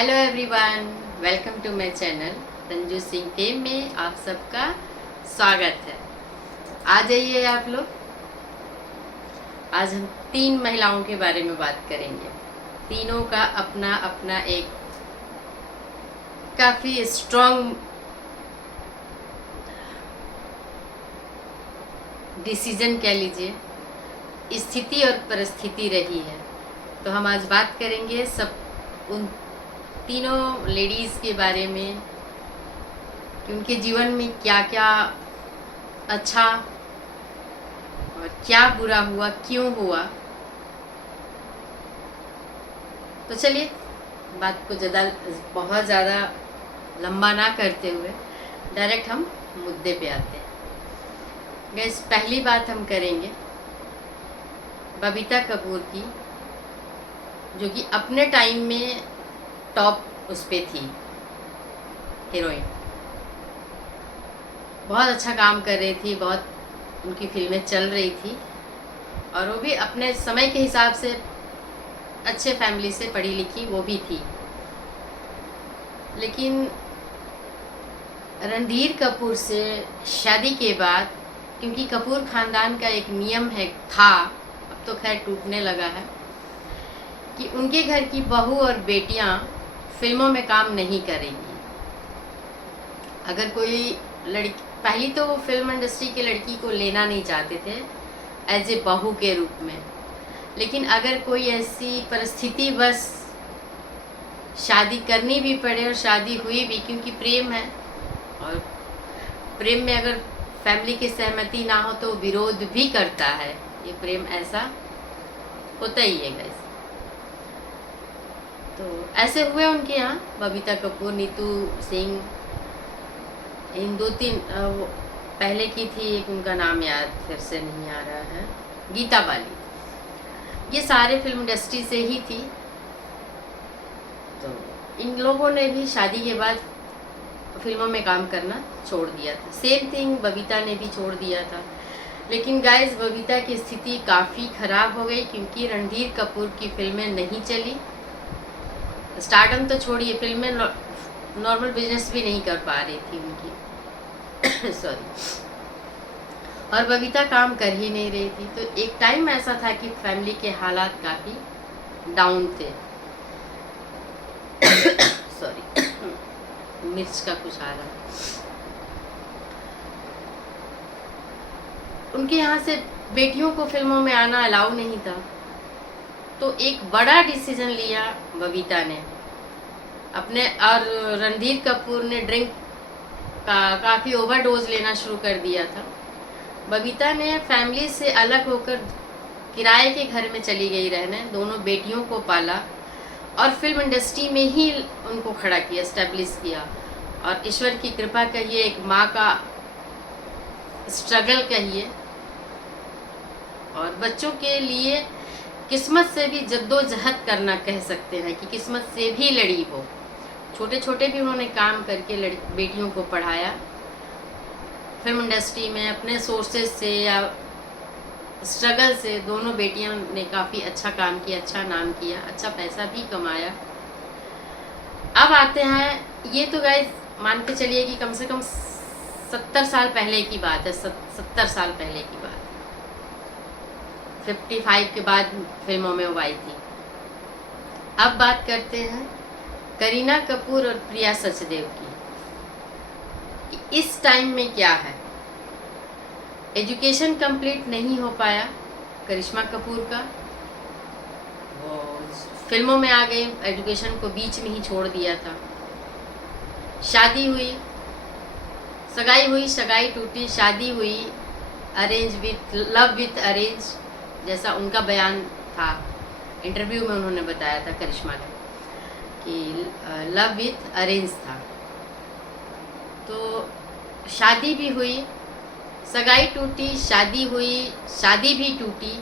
Hello everyone, welcome to my channel Sanju Singh fame में आप सबका स्वागत है। आ जाइए आप लोग। आज हम 3 महिलाओं के बारे में बात करेंगे। तीनों का अपना अपना एक काफ़ी स्ट्रॉन्ग डिसीजन कह लीजिए, स्थिति और परिस्थिति रही है। तो हम आज बात करेंगे उन तीनों लेडीज़ के बारे में कि उनके जीवन में क्या क्या अच्छा और क्या बुरा हुआ, क्यों हुआ। तो चलिए बात को बहुत ज़्यादा लंबा ना करते हुए डायरेक्ट हम मुद्दे पे आते हैं। गैस, पहली बात हम करेंगे बबीता कपूर की, जो कि अपने टाइम में टॉप उस पे थी, हीरोइन। बहुत अच्छा काम कर रही थी, बहुत उनकी फिल्में चल रही थी और वो भी अपने समय के हिसाब से अच्छे फैमिली से पढ़ी लिखी वो भी थी। लेकिन रणधीर कपूर से शादी के बाद, क्योंकि कपूर खानदान का एक नियम था, अब तो खैर टूटने लगा है, कि उनके घर की बहू और बेटियां फिल्मों में काम नहीं करेंगी। अगर कोई लड़की, पहली तो वो फिल्म इंडस्ट्री की लड़की को लेना नहीं चाहते थे एज ए बहू के रूप में, लेकिन अगर कोई ऐसी परिस्थिति बस शादी करनी भी पड़े और शादी हुई भी, क्योंकि प्रेम है और प्रेम में अगर फैमिली की सहमति ना हो तो विरोध भी करता है। ये प्रेम ऐसा होता ही है गाइस। तो ऐसे हुए उनके यहाँ बबीता कपूर, नीतू सिंह, इन 2-3 पहले की थी, एक उनका नाम याद फिर से नहीं आ रहा है, गीता बाली। ये सारे फिल्म इंडस्ट्री से ही थी। तो इन लोगों ने भी शादी के बाद फिल्मों में काम करना छोड़ दिया था। सेम थिंग बबीता ने भी छोड़ दिया था। लेकिन गाइस, बबीता की स्थिति काफ़ी ख़राब हो गई, क्योंकि रणधीर कपूर की फिल्में नहीं चली। स्टार्टअप तो छोड़िए, फिल्में नॉर्मल बिजनेस भी नहीं कर पा रही थी उनकी सॉरी। और बबीता काम कर ही नहीं रही थी। तो एक टाइम ऐसा था कि फैमिली के हालात काफ़ी डाउन थे। सॉरी मिर्च का कुछ आ रहा है। उनके यहाँ से बेटियों को फिल्मों में आना अलाउ नहीं था। तो एक बड़ा डिसीजन लिया बबीता ने अपने, और रणधीर कपूर ने ड्रिंक का काफ़ी ओवरडोज लेना शुरू कर दिया था। बबीता ने फैमिली से अलग होकर किराए के घर में चली गई रहने, दोनों बेटियों को पाला और फिल्म इंडस्ट्री में ही उनको खड़ा किया, एस्टेब्लिश किया। और ईश्वर की कृपा कहिए, एक माँ का स्ट्रगल कहिए, और बच्चों के लिए किस्मत से भी जद्दोजहद करना कह सकते हैं कि किस्मत से भी लड़ी हो। छोटे छोटे भी उन्होंने काम करके बेटियों को पढ़ाया। फिल्म इंडस्ट्री में अपने सोर्सेज से या स्ट्रगल से दोनों बेटियों ने काफ़ी अच्छा काम किया, अच्छा नाम किया, अच्छा पैसा भी कमाया। अब आते हैं, ये तो गाइस मान के चलिए कि कम से कम 70 साल पहले की बात है, 70 साल पहले की बात। 55 के बाद फिल्मों में वो आई थी। अब बात करते हैं करीना कपूर और प्रिया सचदेव की, कि इस टाइम में क्या है। एजुकेशन कंप्लीट नहीं हो पाया करिश्मा कपूर का, वो फिल्मों में आ गई, एजुकेशन को बीच में ही छोड़ दिया था। शादी हुई, सगाई टूटी, शादी हुई लव विथ अरेंज, जैसा उनका बयान था, इंटरव्यू में उन्होंने बताया था करिश्मा ने कि लव विथ अरेंज था। तो शादी भी हुई, सगाई टूटी, शादी हुई, शादी भी टूटी,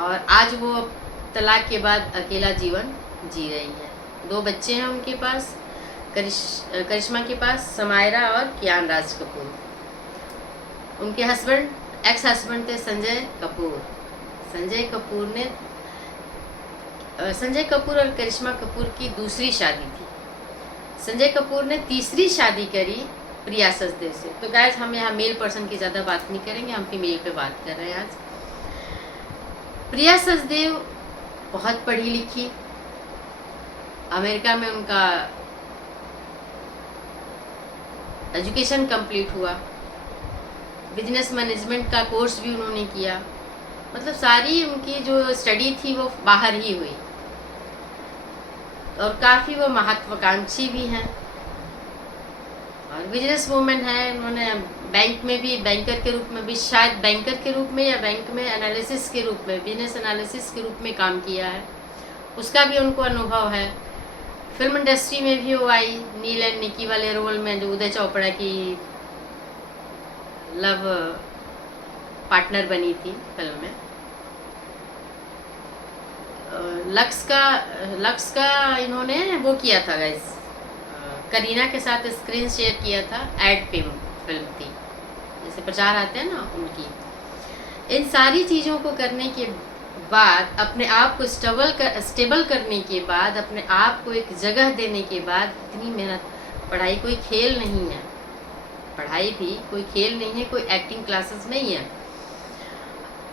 और आज वो तलाक के बाद अकेला जीवन जी रही है। 2 बच्चे हैं उनके पास, करिश्मा के पास समायरा और कियान राज कपूर। उनके एक्स हस्बैंड थे संजय कपूर। संजय कपूर ने संजय कपूर और करिश्मा कपूर की दूसरी शादी थी। संजय कपूर ने तीसरी शादी करी प्रिया सचदेव से। तो गाइस हम यहाँ मेल पर्सन की ज़्यादा बात नहीं करेंगे, हम फीमेल पे बात कर रहे हैं आज। प्रिया सचदेव बहुत पढ़ी लिखी, अमेरिका में उनका एजुकेशन कंप्लीट हुआ, बिजनेस मैनेजमेंट का कोर्स भी उन्होंने किया, मतलब सारी उनकी जो स्टडी थी वो बाहर ही हुई। और काफ़ी वो महत्वाकांक्षी भी हैं और बिजनेस वूमेन है। उन्होंने बैंक में भी, बैंकर के रूप में भी, शायद बैंकर के रूप में या बैंक में एनालिसिस के रूप में, बिजनेस एनालिसिस के रूप में काम किया है, उसका भी उनको अनुभव है। फिल्म इंडस्ट्री में भी वो आई नील एंड निकी वाले रोल में, जो उदय चोपड़ा की लव पार्टनर बनी थी फिल्म में। लक्स का इन्होंने वो किया था गाइस, करीना के साथ स्क्रीन शेयर किया था, एड फिल्म थी, जैसे प्रचार आते हैं ना उनकी। इन सारी चीज़ों को करने के बाद, अपने आप को स्टेबल करने के बाद, अपने आप को एक जगह देने के बाद, इतनी मेहनत। पढ़ाई कोई खेल नहीं है, पढ़ाई भी कोई खेल नहीं है, कोई एक्टिंग क्लासेस नहीं है।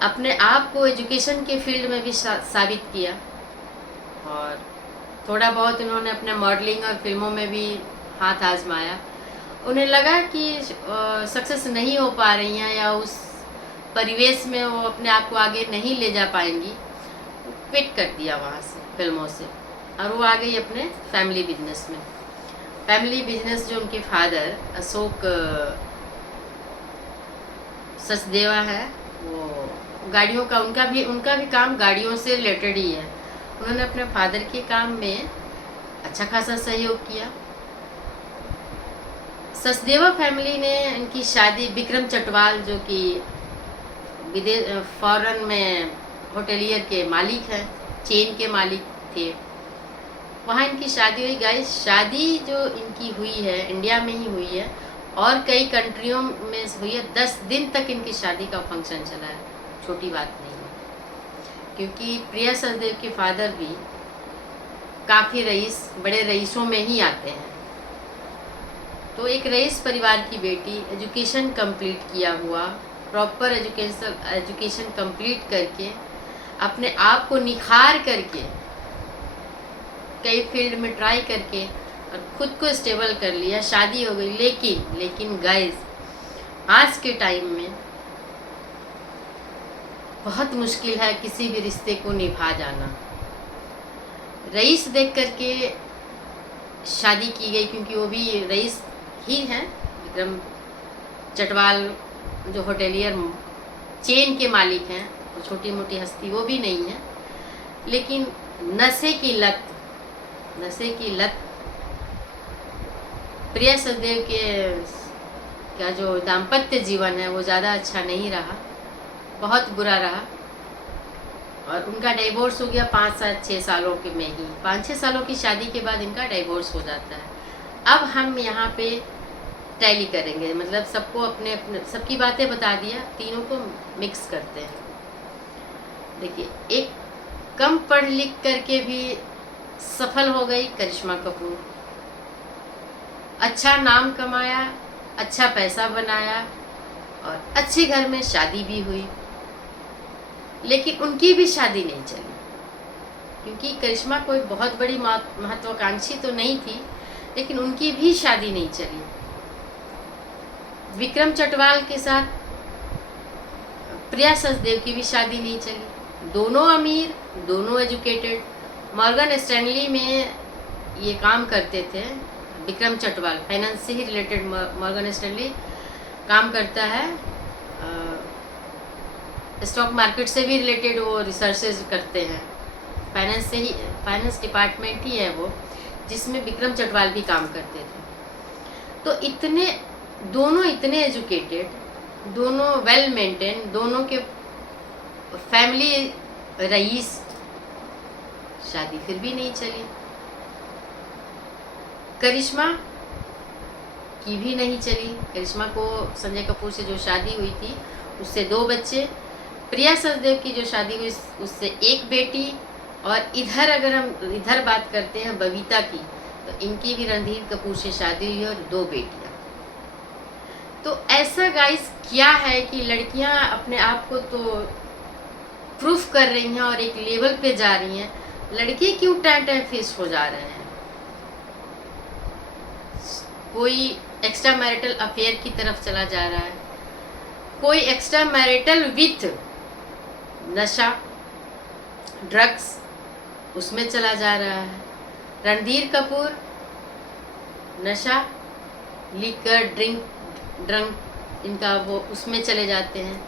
अपने आप को एजुकेशन के फील्ड में भी साबित किया और थोड़ा बहुत इन्होंने अपने मॉडलिंग और फिल्मों में भी हाथ आजमाया। उन्हें लगा कि सक्सेस नहीं हो पा रही हैं या उस परिवेश में वो अपने आप को आगे नहीं ले जा पाएंगी, क्विट कर दिया वहाँ से, फिल्मों से, और वो आ गई अपने फैमिली बिजनेस में। फैमिली बिजनेस जो उनके फादर अशोक सचदेवा है, वो गाड़ियों का, उनका भी काम गाड़ियों से रिलेटेड ही है। उन्होंने अपने फादर के काम में अच्छा खासा सहयोग किया। सचदेवा फैमिली ने इनकी शादी विक्रम चटवाल, जो कि फॉरेन में होटलियर के मालिक हैं, चेन के मालिक थे, वहाँ इनकी शादी हुई। गाइस शादी जो इनकी हुई है इंडिया में ही हुई है और कई कंट्रियों में हुई है। 10 दिन तक इनकी शादी का फंक्शन चला है, छोटी बात नहीं है, क्योंकि प्रिया सचदेव के फादर भी काफ़ी बड़े रईसों में ही आते हैं। तो एक रईस परिवार की बेटी, एजुकेशन कंप्लीट किया हुआ, प्रॉपर एजुकेशन कंप्लीट करके, अपने आप को निखार करके, कई फील्ड में ट्राई करके और खुद को स्टेबल कर लिया, शादी हो गई। लेकिन गाइस आज के टाइम में बहुत मुश्किल है किसी भी रिश्ते को निभा जाना। रईस देख करके शादी की गई, क्योंकि वो भी रईस ही हैं, विक्रम चटवाल जो होटेलियर चेन के मालिक हैं, वो छोटी मोटी हस्ती वो भी नहीं है। लेकिन नशे की लत प्रिया सचदेव का जो दाम्पत्य जीवन है वो ज़्यादा अच्छा नहीं रहा, बहुत बुरा रहा। और उनका डिवोर्स हो गया 5-6 सालों के में ही, 5-6 सालों की शादी के बाद इनका डिवोर्स हो जाता है। अब हम यहाँ पे टैली करेंगे, मतलब सबको अपने सबकी बातें बता दिया, तीनों को मिक्स करते हैं। देखिए, एक कम पढ़ लिख करके भी सफल हो गई करिश्मा कपूर, अच्छा नाम कमाया, अच्छा पैसा बनाया और अच्छे घर में शादी भी हुई। लेकिन उनकी भी शादी नहीं चली, क्योंकि करिश्मा कोई बहुत बड़ी महत्वाकांक्षी तो नहीं थी, लेकिन उनकी भी शादी नहीं चली। विक्रम चटवाल के साथ प्रिया सचदेव की भी शादी नहीं चली। दोनों अमीर, दोनों एजुकेटेड, मॉर्गन स्टैनली में ये काम करते थे। विक्रम चटवाल फाइनेंस से ही रिलेटेड, मॉर्गन स्टैनली काम करता है, स्टॉक मार्केट से भी रिलेटेड वो रिसर्चेज करते हैं। फाइनेंस से ही, फाइनेंस डिपार्टमेंट ही है वो, जिसमें विक्रम चटवाल भी काम करते थे। तो दोनों इतने एजुकेटेड, दोनों वेल मेंटेन, दोनों के फैमिली रईस, शादी फिर भी नहीं चली। करिश्मा की भी नहीं चली। करिश्मा को संजय कपूर से जो शादी हुई थी उससे 2 बच्चे, प्रिया सचदेव की जो शादी हुई उससे 1 बेटी और इधर अगर हम इधर बात करते हैं बबीता की, तो इनकी भी रणधीर कपूर से शादी हुई और 2 बेटियां। तो ऐसा गाइस क्या है कि लड़कियां अपने आप को तो प्रूफ कर रही हैं और एक लेवल पे जा रही हैं, लड़के क्यों टाइम फेस हो जा रहे हैं? कोई एक्स्ट्रा मैरिटल अफेयर की तरफ चला जा रहा है, कोई एक्स्ट्रा मैरिटल विथ नशा ड्रग्स उसमें चला जा रहा है। रणधीर कपूर नशा लिकर ड्रंक इनका वो उसमें चले जाते हैं।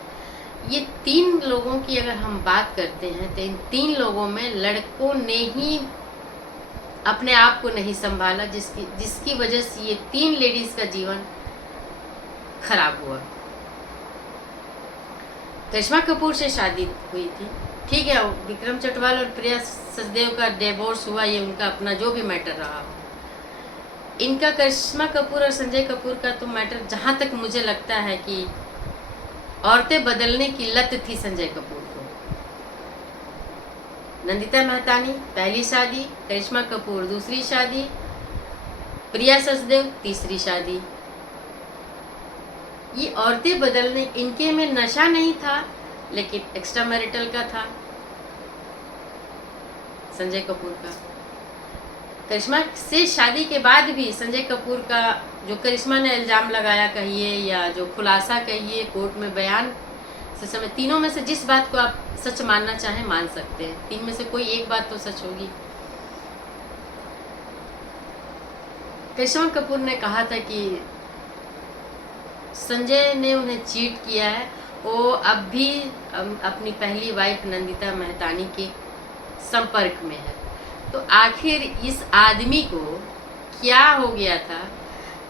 ये 3 लोगों की अगर हम बात करते हैं तो इन 3 लोगों में लड़कों ने ही अपने आप को नहीं संभाला, जिसकी वजह से ये 3 लेडीज का जीवन खराब हुआ। करिश्मा कपूर से शादी हुई थी, ठीक है, विक्रम चटवाल और प्रिया सचदेव का डिवोर्स हुआ, ये उनका अपना जो भी मैटर रहा। इनका करिश्मा कपूर और संजय कपूर का तो मैटर जहाँ तक मुझे लगता है कि औरतें बदलने की लत थी संजय कपूर को। नंदिता मेहतानी पहली शादी, करिश्मा कपूर दूसरी शादी, प्रिया सचदेव तीसरी शादी। ये औरतें बदलने, इनके में नशा नहीं था लेकिन एक्स्ट्रा मैरिटल का था संजय कपूर का। करिश्मा से शादी के बाद भी संजय कपूर का जो करिश्मा ने इल्ज़ाम लगाया कहिए या जो खुलासा कहिए कोर्ट में बयान से समय, तीनों में से जिस बात को आप सच मानना चाहें मान सकते हैं, 3 में से कोई एक बात तो सच होगी। करिश्मा कपूर ने कहा था कि संजय ने उन्हें चीट किया है, वो अब भी अपनी पहली वाइफ नंदिता मेहतानी के संपर्क में है। तो आखिर इस आदमी को क्या हो गया था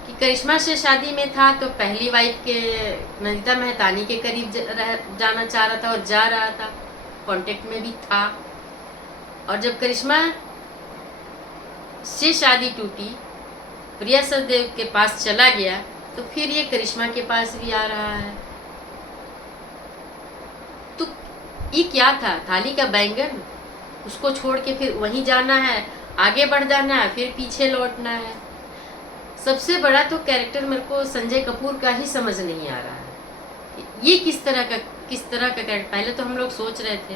कि करिश्मा से शादी में था तो पहली वाइफ के नंदिता मेहतानी के करीब जाना चाह रहा था और जा रहा था, कांटेक्ट में भी था, और जब करिश्मा से शादी टूटी, प्रिया सचदेव के पास चला गया, तो फिर ये करिश्मा के पास भी आ रहा है। तो ये क्या था, थाली का बैंगन? उसको छोड़ के फिर वहीं जाना है, आगे बढ़ जाना है, फिर पीछे लौटना है। सबसे बड़ा तो कैरेक्टर मेरे को संजय कपूर का ही समझ नहीं आ रहा है, ये किस तरह का कैरेक्टर। पहले तो हम लोग सोच रहे थे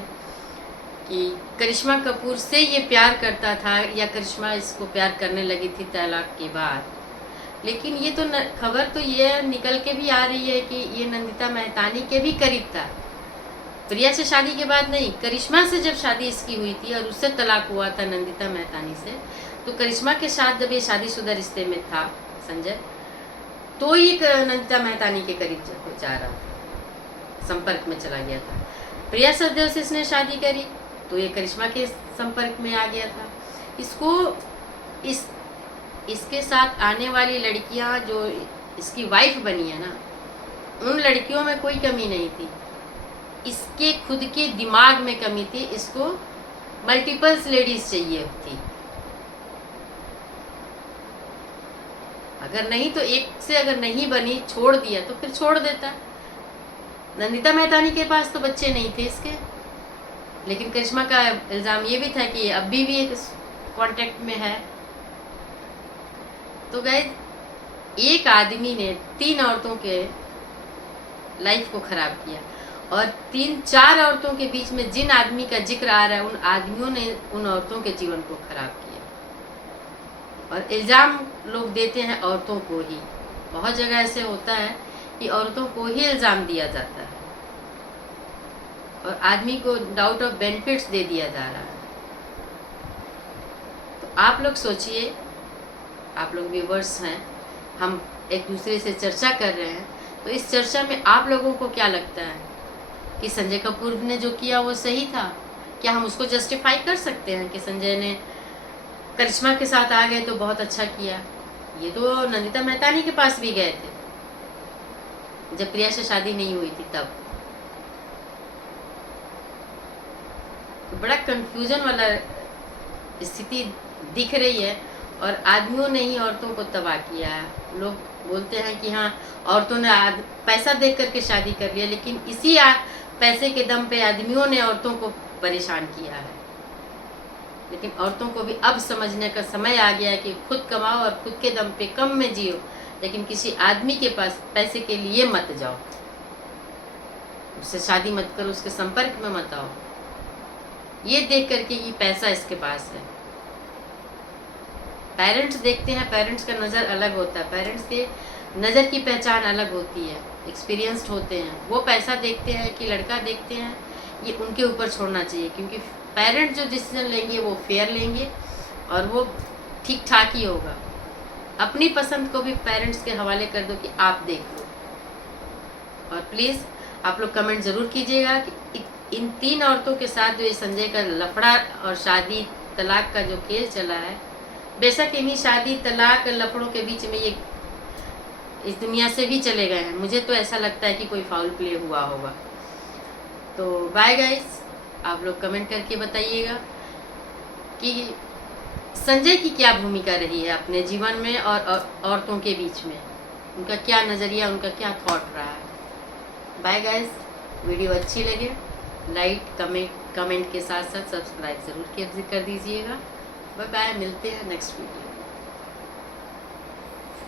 कि करिश्मा कपूर से ये प्यार करता था या करिश्मा इसको प्यार करने लगी थी तलाक के बाद, लेकिन ये तो खबर तो ये निकल के भी आ रही है कि ये नंदिता मेहतानी के भी करीब था। प्रिया से शादी के बाद नहीं, करिश्मा से जब शादी इसकी हुई थी और उससे तलाक हुआ था नंदिता मेहतानी से, तो करिश्मा के साथ जब ये शादीशुदा रिश्ते में था संजय, तो ये नंदिता मेहतानी के करीब जा रहा था, संपर्क में चला गया था। प्रिया सचदेव से इसने शादी करी तो ये करिश्मा के संपर्क में आ गया था। इसके साथ आने वाली लड़कियां जो इसकी वाइफ बनी है ना, उन लड़कियों में कोई कमी नहीं थी, इसके खुद के दिमाग में कमी थी। इसको मल्टीपल्स लेडीज चाहिए थी, अगर नहीं तो एक से अगर नहीं बनी, छोड़ दिया तो फिर छोड़ देता। नंदिता मेहतानी के पास तो बच्चे नहीं थे इसके, लेकिन करिश्मा का इल्ज़ाम ये भी था कि अभी भी एक कांटेक्ट में है। तो गाइस एक आदमी ने 3 औरतों के लाइफ को ख़राब किया, और 3-4 औरतों के बीच में जिन आदमी का जिक्र आ रहा है, उन आदमियों ने उन औरतों के जीवन को खराब किया, और इल्ज़ाम लोग देते हैं औरतों को ही। बहुत जगह ऐसे होता है कि औरतों को ही इल्ज़ाम दिया जाता है और आदमी को डाउट ऑफ बेनिफिट्स दे दिया जा रहा है। तो आप लोग सोचिए, आप लोग व्यूअर्स हैं, हम एक दूसरे से चर्चा कर रहे हैं, तो इस चर्चा में आप लोगों को क्या लगता है कि संजय कपूर ने जो किया वो सही था? क्या हम उसको जस्टिफाई कर सकते हैं कि संजय ने करिश्मा के साथ आ गए तो बहुत अच्छा किया? ये तो नंदिता मेहतानी के पास भी गए थे जब प्रिया से शादी नहीं हुई थी तब। तो बड़ा कंफ्यूजन वाला स्थिति दिख रही है, और आदमियों ने ही औरतों को तबाह किया है। लोग बोलते हैं कि हाँ, औरतों ने पैसा देख करके शादी कर लिया, लेकिन इसी पैसे के दम पे आदमियों ने औरतों को परेशान किया है। लेकिन औरतों को भी अब समझने का समय आ गया है कि खुद कमाओ और खुद के दम पे कम में जियो, लेकिन किसी आदमी के पास पैसे के लिए मत जाओ, उससे शादी मत करो, उसके संपर्क में मत आओ, ये देख करके कि पैसा इसके पास है। पेरेंट्स देखते हैं, पेरेंट्स का नज़र अलग होता है, पेरेंट्स के नज़र की पहचान अलग होती है, एक्सपीरियंस्ड होते हैं। वो पैसा देखते हैं कि लड़का देखते हैं, ये उनके ऊपर छोड़ना चाहिए, क्योंकि पेरेंट्स जो डिसीजन लेंगे वो फेयर लेंगे और वो ठीक ठाक ही होगा। अपनी पसंद को भी पेरेंट्स के हवाले कर दो कि आप देख लो। और प्लीज़ आप लोग कमेंट ज़रूर कीजिएगा कि इन 3 औरतों के साथ जो ये संजय का लफड़ा और शादी तलाक का जो खेल चला है, बेशक इन्हीं शादी तलाक लफड़ों के बीच में ये इस दुनिया से भी चले गए हैं। मुझे तो ऐसा लगता है कि कोई फाउल प्ले हुआ होगा। तो बाय गाइस, आप लोग कमेंट करके बताइएगा कि संजय की क्या भूमिका रही है अपने जीवन में और औरतों के बीच में, उनका क्या नज़रिया, उनका क्या थॉट रहा है। बाय गाइस, वीडियो अच्छी लगे लाइक कमेंट के साथ साथ सब्सक्राइब ज़रूर कर दीजिएगा। बाय बाय, मिलते हैं नेक्स्ट वीडियो।